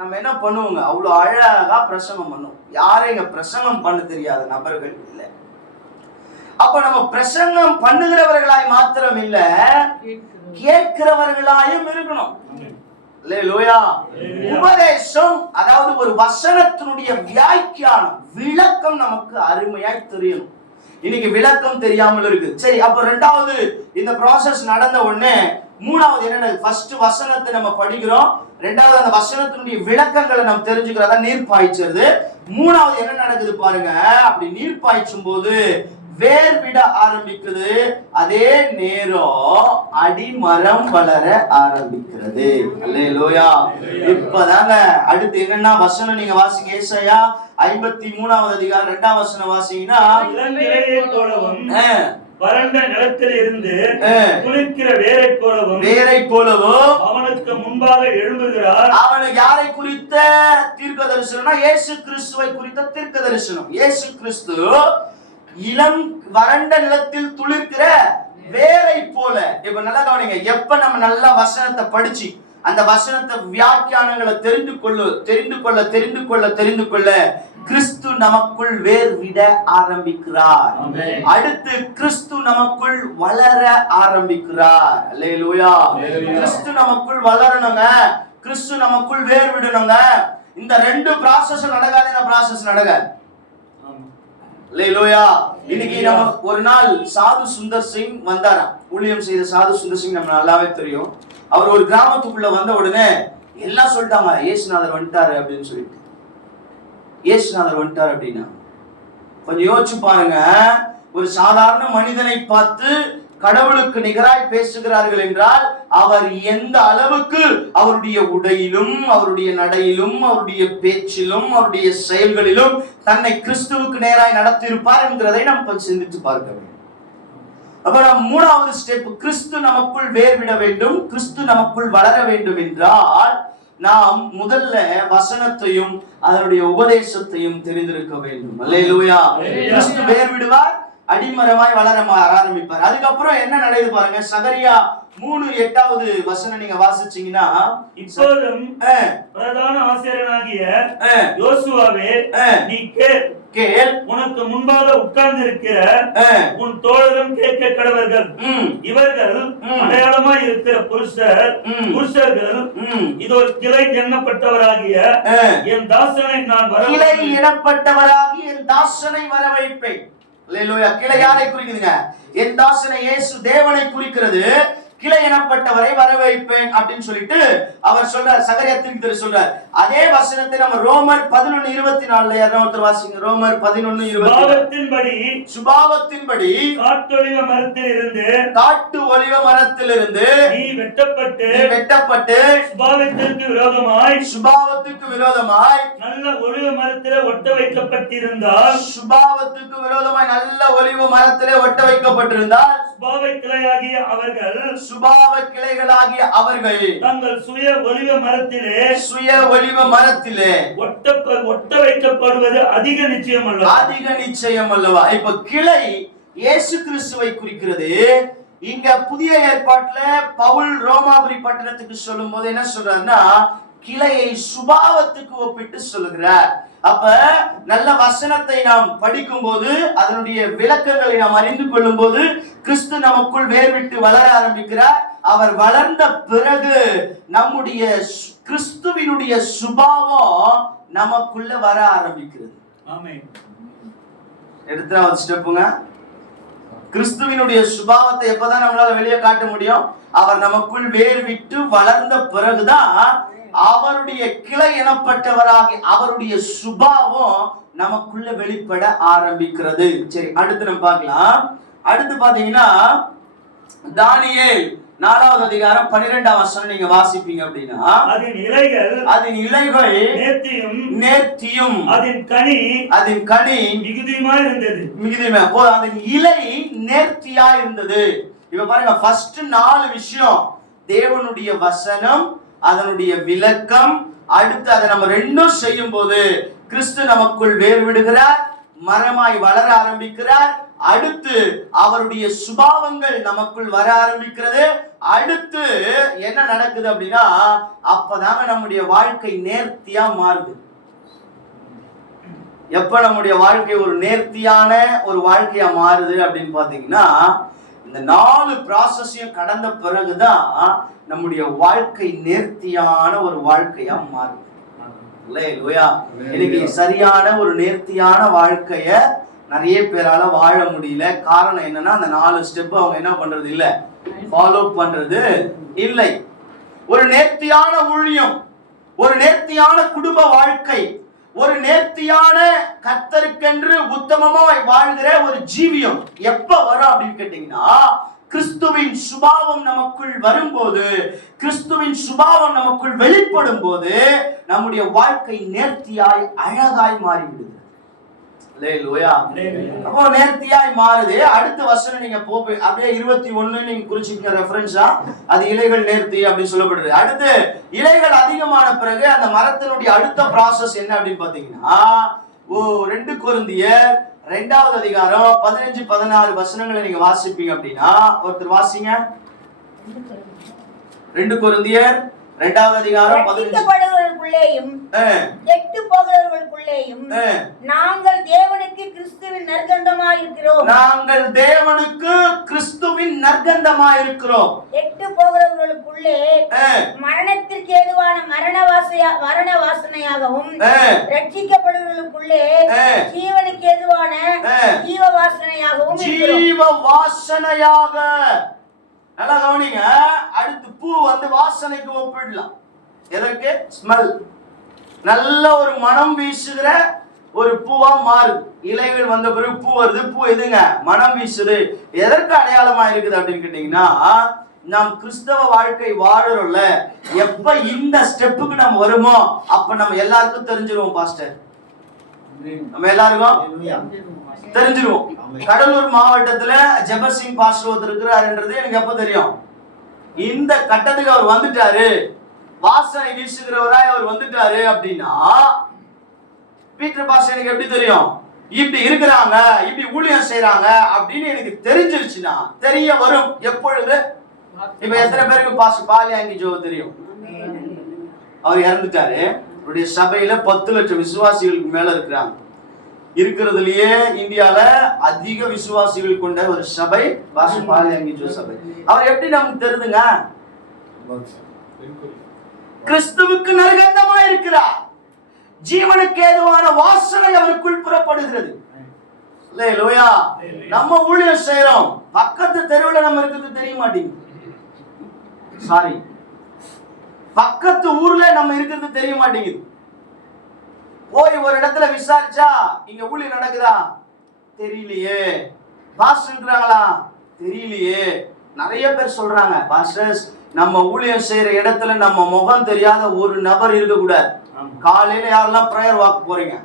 நம்ம என்ன பண்ணுவோங்க, அவ்வளவு அழகா பிரசங்கம் பண்ணுவோம். யாரும் இங்க பிரசங்கம் பண்ண தெரியாத நபர்கள் இல்லை. அப்ப நம்ம பிரசங்கம் பண்ணுகிறவர்களாய் மாத்திரம் இல்ல, கேட்கிறவர்களாயும் இருக்கணும். உபதேசம், அதாவது ஒரு வசனத்தினுடைய வியாக்கியானம், விளக்கம் நமக்கு அருமையாய் தெரியணும். இன்னைக்கு விளக்கம் தெரியாமல் இருக்கு. சரி, அப்ப ரெண்டாவது இந்த ப்ராசஸ் நடந்த உடனே மூணாவது என்ன, ஃபர்ஸ்ட் வசனத்தை நம்ம படிக்கிறோம், ரெண்டாவது அந்த வசனத்தினுடைய விளக்கங்களை நம்ம தெரிஞ்சுக்கிறதா நீர் பாய்ச்சது. மூணாவது என்ன நடக்குது பாருங்க, அப்படி நீர் பாய்ச்சும் போது வேர் விட ஆரம்பிக்குது, அதே நேரம் அடிமரம் வளர ஆரம்பிக்கிறது. அல்லேலூயா. இப்பதாங்க அடுத்து என்னன்னா வசனம் நீங்க வாசிங்க, ஏசாயா 53வது அதிகாரம் 2வது வசனம் வாசிங்கன்னா, இளங்கிளையை போலவும் வறண்ட நிலத்தில் இருந்து துளிர்க்கிற வேரை போலவும் அவனுக்கு முன்பாக எழும்புகிறார். அவனுக்கு யாரை குறித்த தீர்க்க தரிசனம்னா இயேசு கிறிஸ்துவை குறித்த தீர்க்க தரிசனம். இயேசு கிறிஸ்து இளம் வறண்ட நிலத்தில் துளிர்க்கிற வேரை போல. இப்ப நல்லா கவனிங்க, எப்ப நம்ம நல்ல வசனத்தை படிச்சு அந்த வசனத்தை வியாக்கியானங்களை தெரிந்து கொள்ள கிறிஸ்து நமக்குள் வேர் விட ஆரம்பிக்கிறார். அடுத்து கிறிஸ்து நமக்குள் வளர ஆரம்பிக்கிறார். அல்லேலூயா. கிறிஸ்து நமக்குள் வளரணுங்க, கிறிஸ்து நமக்குள் வேர் விடணுங்க. இந்த ரெண்டு ப்ராசஸ் நடக்காது, இந்த ப்ராசஸ் நடக்காது. அல்லேலூயா. இன்னைக்கு நம்ம ஒரு நாள் சாது சுந்தர் சிங் வந்தாராம், ஊழியம் செய்த சாது சுந்தர் சிங் நம்ம நல்லாவே தெரியும். அவர் ஒரு கிராமத்துக்குள்ள வந்த உடனே எல்லாம் சொல்லிட்டாங்க, இயேசுநாதர் வந்துட்டாரு அப்படின்னு சொல்லிட்டு. இயேசுநாதர் வந்துட்டார் அப்படின்னா கொஞ்சம் யோசிச்சு பாருங்க, ஒரு சாதாரண மனிதனை பார்த்து கடவுளுக்கு நிகராய் பேசுகிறார்கள் என்றால் அவர் எந்த அளவுக்கு அவருடைய உடையிலும் அவருடைய நடையிலும் அவருடைய பேச்சிலும் அவருடைய செயல்களிலும் தன்னை கிறிஸ்துவுக்கு நேராய் நடத்தியிருப்பார் என்கிறதை நாம் கொஞ்சம் சிந்தித்து பார்க்க வேண்டும். அப்ப நாம் மூணாவது ஸ்டெப், கிறிஸ்து நமக்குள் வேர்விட வேண்டும், கிறிஸ்து நமக்குள் வளர வேண்டும் என்றால் நாம் முதல்ல வசனத்தையும் அதனுடைய உபதேசத்தையும் தெரிந்திருக்க வேண்டும். அல்லேலூயா. கிறிஸ்து வேர் விடுவார், அடிமரமாய் வளர ஆரம்பிப்பார். அதுக்கப்புறம் என்ன நடக்குது பாருங்க, சகரியா 3:8வது வசனம் நீங்க வாசிச்சீங்கன்னா, இப்போதும் பிரதான ஆசாரியனாகிய யோசுவாவே நீ கேள், உனக்கு முன்பாக உட்கார்ந்து இருக்கிற உன் தோழரும் கேட்க கடவர்கள். இவர்கள் அடையாளமாய் இருக்கிற புருஷர்கள் இதோ கிளை எண்ணப்பட்டவராகிய என் தாசனை நான் கிளை எண்ணப்பட்டவராகிய என் தாசனை வர வைப்பேன். அல்லேலூயா. கிளை யாரை குறிக்குதுங்க? என் தாசனை இயேசு தேவனை குறிக்கிறது. கிளை எனப்பட்டவரை வர வைப்பேன் அப்படின்னு சொல்லிட்டு அவர் சொல்றார். சகரியா தீர்க்கதரிசி சொல்றார். அதே வசனத்தை நம்ம ரோமர் 11:24 யாராவது வாசிங்க. ரோமர் 11:24. சுபாவத்தின்படி காட்டு ஒலிவ மரத்திலிருந்து நீ வெட்டப்பட்டு சுபாவத்திற்கு விரோதமாய் நல்ல ஒலிவ மரத்திலே ஒட்ட வைக்கப்பட்டிருந்தால், சுபாவத்துக்கு விரோதமாய் நல்ல ஒலிவ மரத்திலே ஒட்ட வைக்கப்பட்டிருந்தால், சுபாவ கிளைகளாகிய அவர்கள் தங்கள் சுய ஒலிவ மரத்திலே ஒட்ட வைக்கப்படுவது அதிக நிச்சயம் அல்லவா? இப்ப கிளை இயேசு கிறிஸ்துவை குறிக்கிறது. இங்க புதிய ஏற்பாட்டுல பவுல் ரோமாபுரி பட்டணத்துக்கு சொல்லும் போது என்ன சொல்றாருன்னா, கிளையை சுபாவத்துக்கு ஒப்பிட்டு சொல்லுகிறார். அப்ப நல்ல வசனத்தை நாம் படிக்கும் போது அதனுடைய விளக்கங்களை நாம் அறிந்து கொள்ளும் போது கிறிஸ்து நமக்குள் வேர்விட்டு வளர ஆரம்பிக்கிறார். அவர் வளர்ந்த பிறகு நம்முடைய கிறிஸ்துவினுடைய சுபாவம் நமக்குள்ள வர ஆரம்பிக்கிறது. ஆமென். எடுத்தாவது ஸ்டெப்புங்க. கிறிஸ்துவினுடைய சுபாவத்தை எப்பதான் நம்மளால வெளியே காட்ட முடியும்? அவர் நமக்குள் வேர்விட்டு வளர்ந்த பிறகுதான் அவருடைய கிளை எனப்பட்டவராகி அவருடைய சுபாவம் நமக்குள்ள வெளிப்பட ஆரம்பிக்கிறது. சரி, அடுத்து நம்ம பார்க்கலாம். அடுத்து பாத்தீங்கன்னா தானியேல் 4வது அதிகாரம் 12ஆம் வசனம் நீங்க வாசிப்பீங்க அப்படின்னா, அதன் இலைகள் நேர்த்தியும் அதன் கனி மிகுதியுமாய் இருந்தது. அதன் இலை நேர்த்தியா இருந்தது. இப்ப பாருங்க, ஃபர்ஸ்ட் 4 விஷயம் தேவனுடைய வசனம், அதனுடைய விளக்கம், அடுத்து அதை நம்ம ரெண்டும் செய்யும் போது கிறிஸ்து நமக்குள் வேர் விடுகிறார், மரமாய் வளர ஆரம்பிக்கிறார். அடுத்து அவருடைய சுபாவங்கள் நமக்குள் வர ஆரம்பிக்கிறது. அடுத்து என்ன நடக்குது அப்படின்னா, அப்பதாங்க நம்முடைய வாழ்க்கை நேர்த்தியா மாறுது. எப்ப நம்முடைய வாழ்க்கை ஒரு நேர்த்தியான ஒரு வாழ்க்கையா மாறுது அப்படின்னு பாத்தீங்கன்னா, இந்த 4 ப்ராசஸையும் கடந்த பிறகுதான் நம்முடைய வாழ்க்கை நேர்த்தியான ஒரு வாழ்க்கையா மாறுது. இன்னைக்கு சரியான ஒரு நேர்த்தியான வாழ்க்கைய நிறைய பேரால வாழ முடியல. காரணம் என்னன்னா அந்த 4 ஸ்டெப் அவங்க என்ன பண்றது இல்ல, ஃபாலோ பண்றது இல்லை. ஒரு நேர்த்தியான ஊழியம், ஒரு நேர்த்தியான குடும்ப வாழ்க்கை, ஒரு நேர்த்தியான கர்த்தருக்கென்று உத்தமமாய் வாழ்கிற ஒரு ஜீவியம் எப்ப வரும் அப்படின்னு கேட்டீங்கன்னா, கிறிஸ்துவின் சுபாவம் நமக்குள் வரும்போது, கிறிஸ்துவின் சுபாவம் நமக்குள் வெளிப்படும் போது நம்முடைய வாழ்க்கை நேர்த்தியாய் அழகாய் மாறிவிடுது. அல்லேலூயா. அப்போ நேர்த்தியாய் மாறுது. அடுத்த வசனம் நீங்க அப்படியே 21 நீங்க குறிச்சிக்க ரெஃபரன்ஸா, அது இலைகள் நேர்த்தி அப்படின்னு சொல்லப்படுது. அடுத்து இலைகள் அதிகமான பிறகு அந்த மரத்தினுடைய அடுத்த ப்ராசஸ் என்ன அப்படின்னு பாத்தீங்கன்னா, 2 கொரிந்தியர் 2வது அதிகாரம் 15-16 வசனங்களை நீங்க வாசிப்பீங்க அப்படின்னா, ஒருத்தர் வாசிங்க. 2 கொரிந்தியர் 2வது அதிகாரம் 15. கெட்டு போகிறவர்களுக்குள்ளேயும் நாங்கள் தேவனுக்கு கிறிஸ்துவின் நற்கந்தமாய் இருக்கிறோம். நாங்கள் தேவனுக்கு கிறிஸ்துவின் நற்கந்தமாய் இருக்கிறோம். கெட்டு போகிறவர்களுக்குள்ளே மரணத்திற்கு ஏதுவான மரண வாசனையாகவும், ரட்சிக்கப்படுவர்களுக்குள்ளே ஜீவனுக்கு ஏதுவான ஜீவ வாசனையாகவும், ஜீவ வாசனையாக. நல்லா கவனிங்க. அடுத்து பூ வாசனைக்கு ஒப்பிடலாம். எதற்கு? ஸ்மெல். நல்ல ஒரு மனம் வீசுகிற ஒரு பூவா மாறுது. இலைகள் வந்த பிறகு பூ வருது. பூ எதுங்க? மனம் வீசுது. எதற்கு அடையாளமா இருக்குது அப்படின்னு கேட்டீங்கன்னா, நாம் கிறிஸ்தவ வாழ்க்கை வாழறோம்ல, எப்ப இந்த ஸ்டெப்புக்கு நம்ம வருமோ அப்ப நம்ம எல்லாருக்கும் தெரிஞ்சிருவோம் பாஸ்டர். நம்ம எல்லாருக்கும் தெரிஞ்சிருவோம். கடலூர் மாவட்டத்துல ஜெபசிங் பாஸ்டர் ஒருத்தர் இருக்கிறாருன்றது எனக்கு எப்ப தெரியும்? இந்த கட்டத்துக்கு அவர் வந்துட்டாரு, வாசனை வீசுகிறவராய் அவர் வந்துட்டாரு அப்படின்னா, பீட்டர் பாஸ்டர் எனக்கு எப்படி தெரியும்? இப்படி இருக்கிறாங்க, இப்படி ஊழியம் செய்யறாங்க அப்படின்னு எனக்கு தெரிஞ்சிருச்சுன்னா, தெரிய வரும். எப்பொழுது? இப்ப எத்தனை பேருக்கு பாஸ்டர் பாலியாங்கி ஜோ தெரியும்? அவர் இறந்துட்டாரு. அவருடைய சபையில 10 லட்சம் விசுவாசிகளுக்கு மேல இருக்கிறாங்க. இருக்கிறதுலயே இந்தியால அதிக விசுவாசிகள் கொண்ட ஒரு சபை பாஸ்டர் பாலியாங்கி ஜோ சபை. அவர் எப்படி நமக்கு தெரியுதுங்க? கிறிஸ்துவுக்கு நற்கந்தமா இருக்கிறார். ஜீவனுக்கு ஏதுவான வாசனை அவருக்குள் புறப்படுகிறது. அல்லேலூயா. நம்ம ஊழியம் செய்யறோம், பக்கத்து தெருவில் நம்ம இருக்கிறது தெரிய மாட்டேங்குது. சாரி, பக்கத்து ஊர்ல நம்ம இருக்கிறது தெரிய மாட்டேங்குது. போய் ஒரு இடத்துல விசாரிச்சா இங்க ஊழியம் நடக்குதா? தெரியலையே. பாஸ்டர் இருக்கிறாங்களா? தெரியலையே. நிறைய பேர் சொல்றாங்க, பாஸ்டர்ஸ் நம்ம ஊழியம் செய்யற இடத்துல நம்ம முகம் தெரியாத ஒரு நபர் இருக்க கூடாது. காலையில யாரெல்லாம் பிரேயர் வாக் போறீங்க,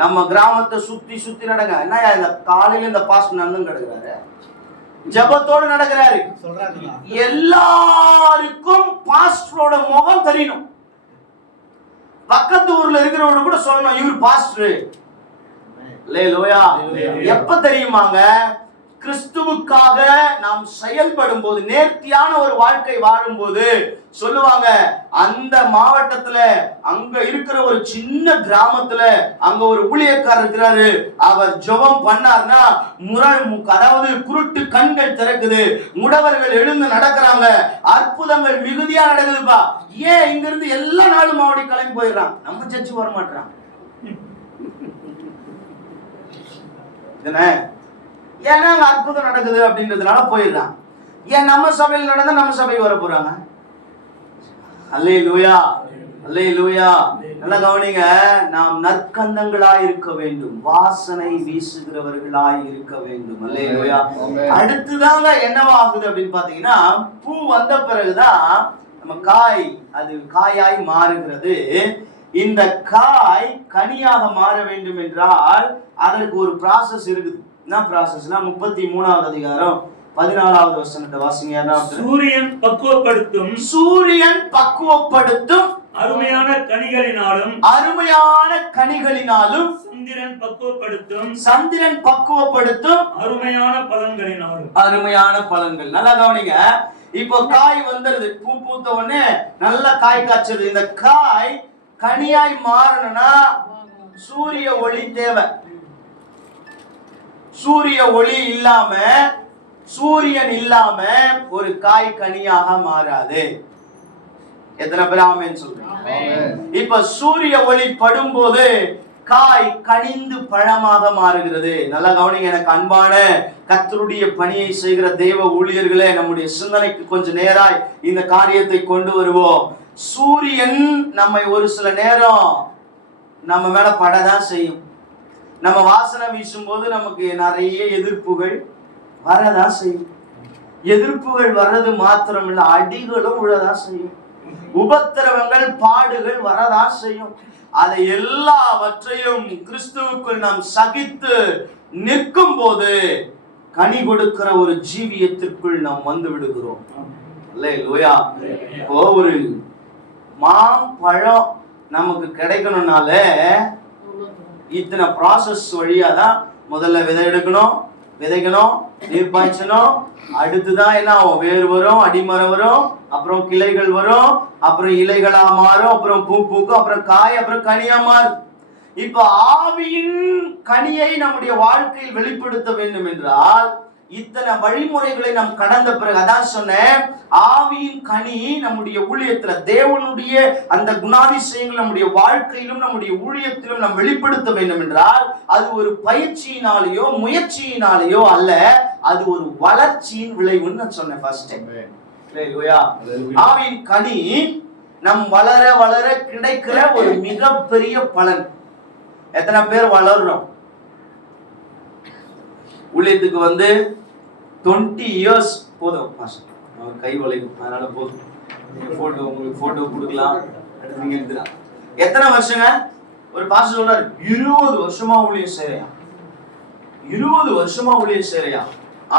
நம்ம கிராமத்தை சுத்தி சுத்தி நடங்க. என்ன இந்த காலையில இந்த பாஸ்டர் நடந்து கிடக்குறாரு, ஜபத்தோடு நடக்கிறாரு. எல்லாருக்கும் பாஸ்டரோட முகம் தெரியணும். பக்கத்து ஊர்ல இருக்கிறவங்க கூட சொல்லணும், இவர் பாஸ்டர். அல்லேலூயா. எப்ப தெரியுமாங்க? கிறிஸ்துவுக்காக நாம் செயல்படும் போது, நேர்த்தியான ஒரு வாழ்க்கை வாழும் போது சொல்லுவாங்க, அந்த மாவட்டத்துல அங்க இருக்கிற ஒரு சின்ன கிராமத்துல அங்க ஒரு ஊழியக்காரர் இருக்கிறாரு, அவர் ஜெபம் பண்ணார்னா அதாவது குருட்டு கண்கள் திறக்குது, முடவர்கள் எழுந்து நடக்கிறாங்க, அற்புதங்கள் மிகுதியா நடக்குதுப்பா. ஏன் இங்க இருந்து எல்லா நாளும் மாவடி கிளம்பி போயிடுறான், நம்ம சர்ச்சுக்கு வர மாட்டான்? ஏன்னா அங்க அற்புதம் நடக்குது அப்படின்றதுனால போயிடுறான். ஏன் நம்ம சபையில் நடந்தா நம்ம சபைக்கு வர போறாங்க? அல்லேலூயா, அல்லேலூயா. நல்லா கவனிங்க. நாம் நற்கந்தங்களாய் இருக்க வேண்டும், வாசனை வீசுகிறவர்களாய் இருக்க வேண்டும். அல்லேலூயா. அடுத்துதாங்க என்னவா ஆகுது அப்படின்னு பாத்தீங்கன்னா, பூ வந்த பிறகுதான் நம்ம காய், அது காயாய் மாறுகிறது. இந்த காய் கனியாக மாற வேண்டும் என்றால் அதற்கு ஒரு ப்ராசஸ் இருக்குது. என்ன ப்ராசஸ்னா 33வது அதிகாரம் 14வது வசனத்தை வாசிங்க. சூரியன் பக்குவப்படுத்தும், சூரியன் பக்குவப்படுத்தும் அருமையான கனிகளினாலும், அருமையான கனிகளினாலும், சந்திரன் பக்குவப்படுத்தும், சந்திரன் பக்குவப்படுத்தும் அருமையான பலன்களினாலும். அருமையான பலன்கள். நல்லா கவனிங்க. இப்போ காய் வந்துருது, பூ பூத்த உடனே நல்ல காய் காய்ச்சது. இந்த காய் கனியாய் மாறணும்னா சூரிய ஒளி தேவை. சூரிய ஒளி இல்லாம, சூரியன் இல்லாம ஒரு காய் கனியாக மாறாது. எத்தனை பேர் ஆமென் சொல்றீங்க? இப்ப சூரிய ஒளி படும்போது காய் கனிந்து பழமாக மாறுகிறது. நல்லா கவனிங்க எனக்கு அன்பான கர்த்தருடைய பணியை செய்கிற தேவ ஊழியர்களே, நம்முடைய சிந்தனைக்கு கொஞ்சம் நேராய் இந்த காரியத்தை கொண்டு வருவோம். சூரியன் நம்மை ஒரு சில நேரம் நம்ம மேல படதான் செய்யும். நம்ம வாசனை வீசும் போது நமக்கு நிறைய எதிர்ப்புகள் வரதான் செய்யும். எதிர்ப்புகள் வர்றது மாத்திரம் இல்ல, அடிகளும் விழதான் செய்யும். உபத்திரவங்கள் பாடுகள் வரதான் செய்யும். அதை எல்லாவற்றையும் கிறிஸ்துவுக்குள் நாம் சகித்து நிற்கும் போது கனி கொடுக்கிற ஒரு ஜீவியத்திற்குள் நாம் வந்து விடுகிறோம். அல்லேலூயா. இப்போ ஒரு மாம்பழம் நமக்கு கிடைக்கணும்னால இத்தனை ப்ராசஸ் வழியா தான் முதல்ல விதை எடுக்கணும், விதைக்கணும், நீர் பாய்ச்சணும், அடுத்துதான் என்ன ஆகும், வேர் வரும், அடிமரம் வரும், அப்புறம் கிளைகள் வரும், அப்புறம் இலைகளா மாறும், அப்புறம் பூ பூக்கும், அப்புறம் காய், அப்புறம் கனியா மாறும். இப்ப ஆவியின் கனியை நம்முடைய வாழ்க்கையில் வெளிப்படுத்த வேண்டும் என்றால் இத்தனை வழிமுறைகளை நாம் கடந்த பிறகு, அதான் சொன்னேன், ஆவியின் கனி நம்முடைய ஊழியத்துல தேவனுடைய அந்த குணாதிசயங்கள் நம்முடைய வாழ்க்கையிலும் நம்முடைய ஊழியத்திலும் நாம் வெளிப்படுத்த வேண்டும் என்றால் அது ஒரு பயிற்சியினாலேயோ முயற்சியினாலேயோ அல்ல, அது ஒரு வளர்ச்சியின் விளைவுன்னு நான் சொன்னேன் ஃபர்ஸ்ட் டைம். ஆவியின் கனி நம் வளர வளர கிடைக்கிற ஒரு மிகப்பெரிய பலன். எத்தனை பேர் வளர்றோம்? ஊழியத்துக்கு வந்து 20 years போதும், கை வளைக்கும், அதனால போதும். போட்டோ உங்களுக்கு போட்டோ கொடுக்கலாம், நீங்க எடுத்துக்கலாம். எத்தனை வருஷங்க? ஒரு பாஸ்டர் சொல்றாரு 20 வருஷமா ஊழியம் செய்யறியா, 20 வருஷமா ஊழியம் செய்யறியா.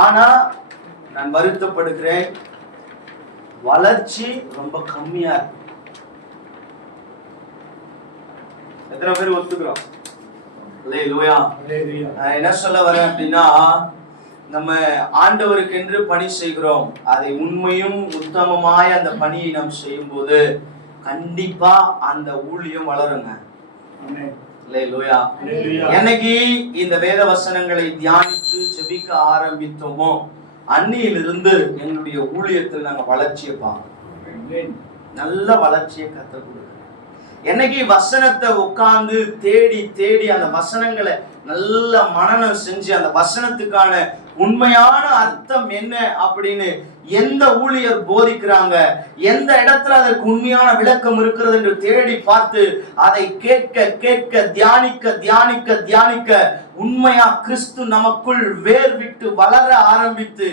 ஆனா நான் வருத்தப்படுகிறேன், வளர்ச்சி ரொம்ப கம்மியா இருக்கு. எத்தனை பேர் ஒத்துக்கிறோம்? என்ன சொல்ல வரேன் அப்படின்னா, நம்ம ஆண்டவருக்கு என்று பணி செய்கிறோம், அதை உண்மையும் உத்தமமாய் அந்த பணியை நாம் செய்யும் போது கண்டிப்பா அந்த ஊழியம் வளருங்க. என்னைக்கு இந்த வேத வசனங்களை தியானித்து ஜெபிக்க ஆரம்பித்தோமோ அன்னியிலிருந்து எங்களுடைய ஊழியத்தில் நாங்க வளர்ச்சியை பார்க்கிறோம். நல்ல வளர்ச்சியை கற்றுக் என்னைக்கு வசனத்தை உட்கார்ந்து தேடி தேடி அந்த வசனங்களை நல்ல மனனம் செஞ்சு அந்த வசனத்துக்கான உண்மையான அர்த்தம் என்ன அப்படின்னு எந்த ஊழியர் போதிக்கிறாங்க, எந்த இடத்துல அதற்கு உண்மையான விளக்கம் இருக்கிறது என்று தேடி பார்த்து அதை கேட்க கேட்க தியானிக்க தியானிக்க தியானிக்க உண்மையா கிறிஸ்து நமக்குள் வேர் விட்டு வளர ஆரம்பித்து,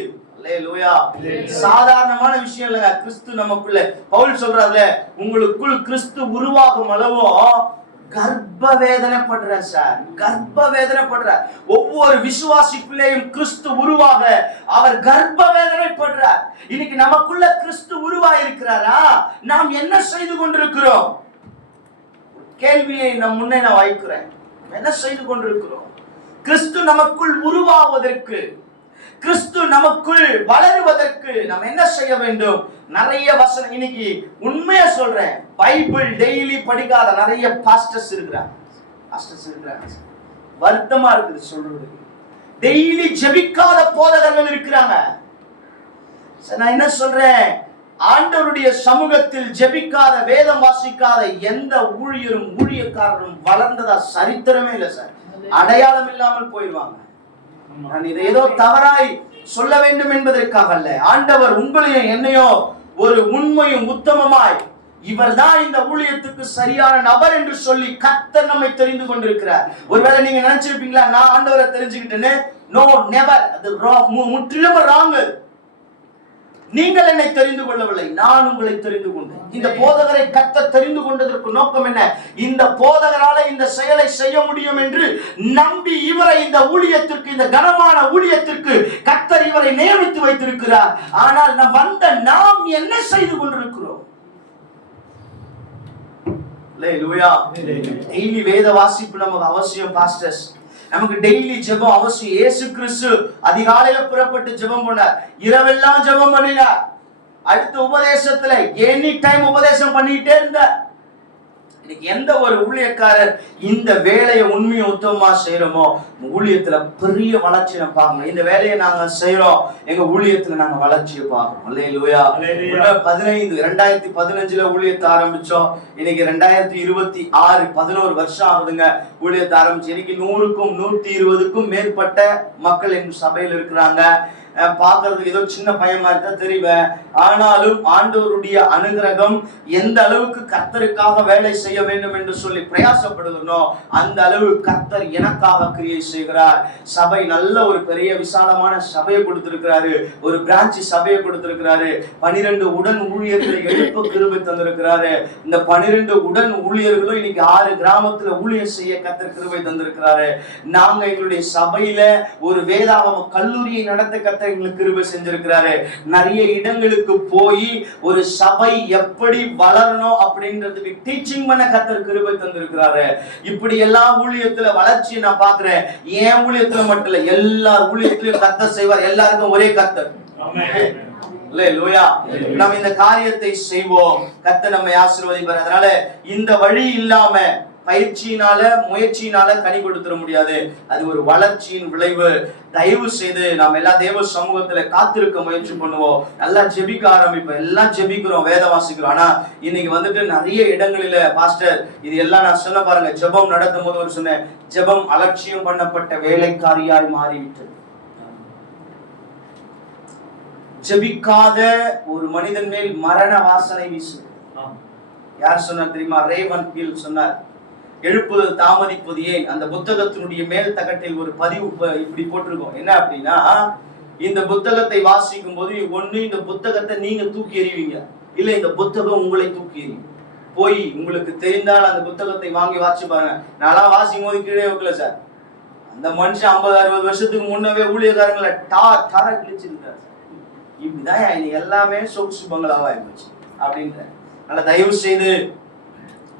சாதாரணமான விஷயம் இல்லைங்க, கிறிஸ்து நமக்குள்ள. பவுல் சொல்றாருல, உங்களுக்குள் கிறிஸ்து உருவாகும் அளவோ கர்ப்ப வேதனைப்படுற சார், கர்ப்ப வேதனைப்படுற. ஒவ்வொரு விசுவாசிக்குள்ளேயும் கிறிஸ்து உருவாக அவர் கர்ப்ப வேதனைப்படுறார். இன்னைக்கு நமக்குள்ள கிறிஸ்து உருவாயிருக்கிறாரா? நாம் என்ன செய்து கொண்டிருக்கிறோம்? கேள்வியை நம் முன்னே நான் வைக்கிறேன். என்ன செய்து கொண்டிருக்கிறோம்? கிறிஸ்து நமக்குள் உருவாவதற்கு, கிறிஸ்து நமக்குள் வளருவதற்கு நாம் என்ன செய்ய வேண்டும்? நிறைய வசனம். இன்னைக்கு உண்மையா சொல்றேன், பைபிள் டெய்லி படிக்காத நிறைய பாஸ்டர்ஸ் இருக்கிறாங்க. வருத்தமா இருக்குது சொல்றது. டெய்லி ஜெபிக்காத போதகர்கள் இருக்கிறாங்க. நான் என்ன சொல்றேன், ஆண்டவருடைய சமூகத்தில் ஜெபிக்காத வேதம் வாசிக்காத எந்த ஊழியரும் ஊழியக்காரரும் வளர்ந்ததா சரித்திரமே இல்லை சார். அடையாளம் இல்லாமல் போயிடுவாங்க. நான் இதை ஏதோ தவறாய் சொல்ல வேண்டும் என்பதற்காக அல்ல. ஆண்டவர் உங்களையும் என்னையோ ஒரு உண்மையும் உத்தமமாய் இவர் தான் இந்த ஊழியத்துக்கு சரியான நபர் என்று சொல்லி கர்த்தர் நம்மை தெரிந்து கொண்டிருக்கிறார். ஒருவேளை நீங்க நினைச்சிருப்பீங்களா, நான் ஆண்டவரை தெரிஞ்சுக்கிட்டேன்னு? No, never. அது முற்றிலும் ராங். நீங்கள் என்னை தெரிந்து கொள்ளவில்லை, நான் உங்களை தெரிந்து கொண்டேன். இந்த போதகரை கர்த்தர் தெரிந்து கொண்டதற்கு நோக்கம் என்ன? இந்த போதகரால இந்த செயலை செய்ய முடியும் என்று நம்பி இவரை இந்த ஊழியத்திற்கு, இந்த கனமான ஊழியத்திற்கு கர்த்தர் இவரை நியமித்து வைத்திருக்கிறார். ஆனால் நாம் என்ன செய்து கொண்டிருக்கிறோம்? டெய்லி வேத வாசிப்பு நமக்கு அவசியம் பாஸ்டர்ஸ். நமக்கு டெய்லி ஜெபம் அவசியம். இயேசு கிறிஸ்து அதிகாலையில புறப்பட்டு ஜெபம் பண்ணார், இரவெல்லாம் ஜெபம் பண்ணினார். அடுத்த உபதேசத்துல எனி டைம் உபதேசம் பண்ணிட்டே இருந்தார். இன்னைக்கு எந்த ஒரு ஊழியக்காரர் இந்த வேலையை உண்மையை உத்தமமா செய்யறோமோ ஊழியத்துல பெரிய வளர்ச்சி நம்ம பார்க்கணும். இந்த வேலையை நாங்க செய்யறோம், எங்க ஊழியத்துல நாங்க வளர்ச்சியை பார்க்கணும். அல்லேலூயா. 2015 ஊழியத்தை ஆரம்பிச்சோம். இன்னைக்கு 2026 11 வருஷம் ஆகுதுங்க ஊழியத்தை ஆரம்பிச்சு. இன்னைக்கு 100க்கும் 120க்கும் மேற்பட்ட மக்கள் எங்க சபையில் இருக்கிறாங்க. பார்க்கறதுக்கு ஏதோ சின்ன பையன் மாதிரி தான் தெரிவேன். ஆனாலும் ஆண்டவருடைய அனுகிரகம் எந்த அளவுக்கு கர்த்தருக்காக வேலை செய்ய வேண்டும் என்று சொல்லி பிரயாசப்படுகிறனோ அந்த அளவு கர்த்தர் எனக்காக கிரியை செய்கிறார். சபை நல்ல ஒரு பெரிய விசாலமான சபையை கொடுத்திருக்கிறாரு, ஒரு பிரான்ச் சபையை கொடுத்திருக்கிறாரு. 12 உடன் ஊழியர்களை எழுப்ப கிருபை தந்திருக்கிறாரு. இந்த 12 உடன் ஊழியர்களும் இன்னைக்கு 6 கிராமத்துல ஊழியர் செய்ய கர்த்தர் கிருபை தந்திருக்கிறாரு. நாங்க எங்களுடைய சபையில ஒரு வேதாகம கல்லூரியை நடத்த கர்த்தர் எங்களுக்கு கிருபை செஞ்சிருக்கிறாரு. நிறைய இடங்களுக்கு போய் ஒரு சபை எப்படி வளரணும் அப்படின்றதுக்கு டீச்சிங் பண்ண கர்த்தர் கிருபை தந்திருக்கிறாரு. இப்படி எல்லா ஊழியத்துல வளர்ச்சியை நான் பாக்குறேன். ஏன் ஊழியத்துல மட்டும் இல்ல, எல்லா ஊழியத்திலும் கர்த்தர் செய்வார். எல்லாருக்கும் ஒரே கர்த்தர். அல்லேலூயா. நாம் இந்த காரியத்தை செய்வோம், கர்த்தர் நம்மை ஆசீர்வதிப்பார். அதனால இந்த வழி இல்லாம பயிற்சியினால முயற்சியினால கனி கொடுத்துட முடியாது. அது ஒரு வளர்ச்சியின் விளைவு. தயவு செய்து நாம் எல்லா தேவ சமூகத்துல காத்திருக்க முயற்சி பண்ணுவோம். நல்லா ஜெபிக்க ஆரம்பிப்போம். எல்லாம் ஜெபிக்கிறோம், வேதம் வாசிக்கிறோம். ஆனா இன்னைக்கு வந்துட்டு நிறைய இடங்களில பாஸ்டர் இது எல்லாம் நான் சொன்ன பாருங்க, ஜெபம் நடத்தும் போது ஒரு சொன்னேன், ஜெபம் அலட்சியம் பண்ணப்பட்ட வேலைக்காரியாய் மாறிவிட்டது. ஜெபிக்காத ஒரு மனிதன் மேல் மரண வாசனை வீசுது. யார் சொன்னார் தெரியுமா? ரேவன் ஹில் சொன்னார், எழுப்புதல் தாமதிப்பது ஏன். அந்த புத்தகத்தினுடைய மேல் தகட்டில் ஒரு பதிவு இப்படி போட்டிருக்கோம். என்ன அப்படின்னா, இந்த புத்தகத்தை வாசிக்கும் போது ஒண்ணு இந்த புத்தகத்தை நீங்க தூக்கி எறிவீங்க, இல்ல இந்த புத்தகம் உங்களை தூக்கி எறியும். போய் உங்களுக்கு தெரிந்தால் அந்த புத்தகத்தை வாங்கி வாசி பாருங்க. நான்லாம் வாசிக்கும் போது கீழே வைக்கல சார். அந்த மனுஷன் 50-60 வருஷத்துக்கு முன்னவே ஊழியக்காரங்களை தர கிழிச்சிருந்தார். இப்படிதான் இன்னைக்கு எல்லாமே சொகுசு பங்களாவா ஆயிடுச்சு அப்படின்ற. அதனால தயவு செய்து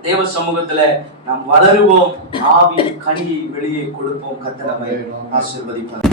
தேவ சமூகத்துல நாம் வளருவோம், ஆவியின் கனியை வெளியே கொடுப்போம். கர்த்தர் நம்மை ஆசீர்வதிப்பார்.